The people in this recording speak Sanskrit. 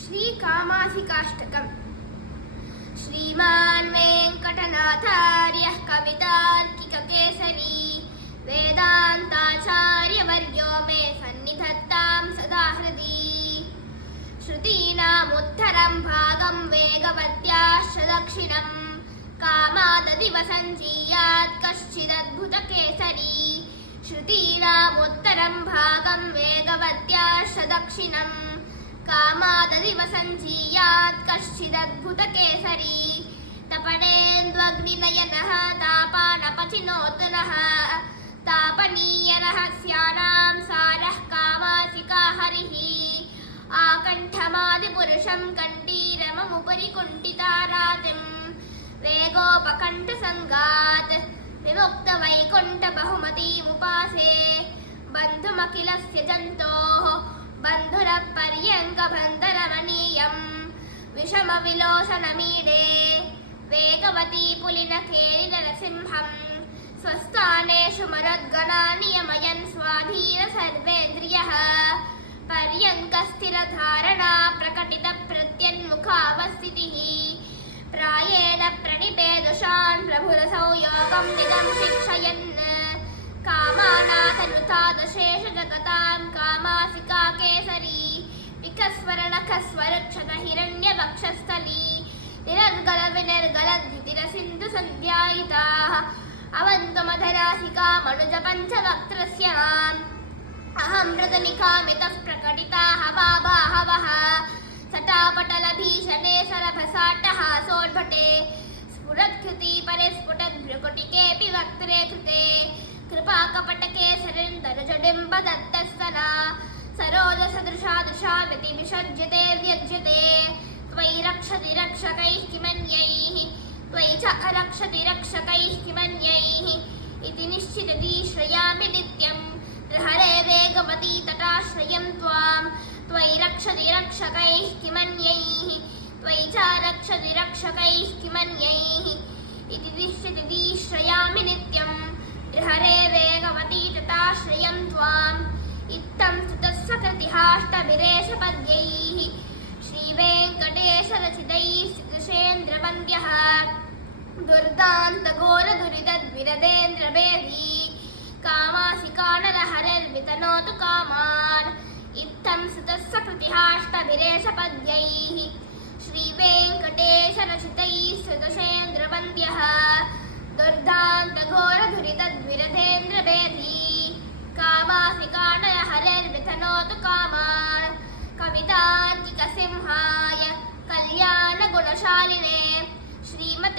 श्रीकामासिकाष्टकम्। श्रीमान् वेङ्कटनाथार्यः कवितार्किककेसरी वेदान्ताचार्यवर्यो मे सन्निधत्तां सदा हृदि। श्रुतीनामुत्तरं भागं वेगवत्याश्च दक्षिणं कामाददिव सञ्जीयात् कश्चिदद्भुतकेसरी। श्रुतीनामुत्तरं भागं वेगवत्याश्च दक्षिणं कामाददिव सञ्जीयात् कश्चिदद्भुतकेसरी। तपनेन्द्वग्निनयनः तापानपचिनोतुनः तापनीयरहस्यानां सारः कामासिका हरिः। आकण्ठमादिपुरुषं कण्ठीरममुपरि कुण्ठितारातिं वेगोपकण्ठसङ्गात् विमुक्तवैकुण्ठबहुमतीमुपासे। बन्धुमखिलस्य जन्तोः बन्धुरपर्यङ्कबन्धरमणीयं विषमविलोचनमीडे वेगवती पुलिनखेलिनरसिंहं स्वस्थानेषु मरुद्गणानियमयन् स्वाधीन सर्वेन्द्रियः। पर्यङ्कस्थिरधारणा प्रकटितप्रत्यन्मुखावस्थितिः प्रायेण प्रणिपेदुषान् प्रभुरसौ योगं निगं शिक्षयन्। कामानाथनुतादशेषजगतां कामासिका केसरी विकस्वरनखस्वरक्षतहिरण्यवक्षस्थली निरर्गलविनिर्गलद्धितिरसिन्धुसन्ध्यायिताः अवन्तुमधरासिका मनुजपञ्चवक्त्रस्याम् अहं मृदनिकामितः प्रकटिताः वाबाहवः। सटापटलभीषणे सरभसाट्टहासोद्भटे स्फुरत्कृति परे स्फुटद्भ्रुकुटिकेऽपि वक्त्रे कृते कृपाकपटकेसरिन्दनुजडिम्बदत्तस्तना सरोजसदृशादृशा विषज्यते व्यज्यते। त्वयि रक्षति रक्षकैः किमन्यैः त्वयि च अरक्षति रक्षकैः किमन्यैः इति निश्चितति श्रयामि नित्यं। हरे वेगवती तटाश्रयं त्वां त्वयि रक्षति रक्षकैः किमन्यैः त्वयि च रक्षति रक्षकैः किमन्यैः इति निश्चितति श्रयामि नित्यं। हरे वेगवती तटाश्रयं त्वाम् इत्थं स्तुतः सकृतिहाष्टभिरेशपद्यैः श्रीवेङ्कटेशरचितैः श्रीकृशेन्द्रवन्द्यः दुर्दान्तघोरदुरितद्विरदेन्द्रभेदी कामासिकानलहरिर्वितनोतु कामान्। इत्थं स्तुतः सकृतिहाष्टभिरेशपद्यैः श्रीवेङ्कटेशरचितैः श्रीकृशेन्द्रवन्द्यः दुर्दान्तघोरदुरितद्विरदेन्द्रभेदी कामासिकानलहरिर्वितनोतु कामान्। कवितार्किकसिंहाय कल्याणगुणशालिने श्रीमते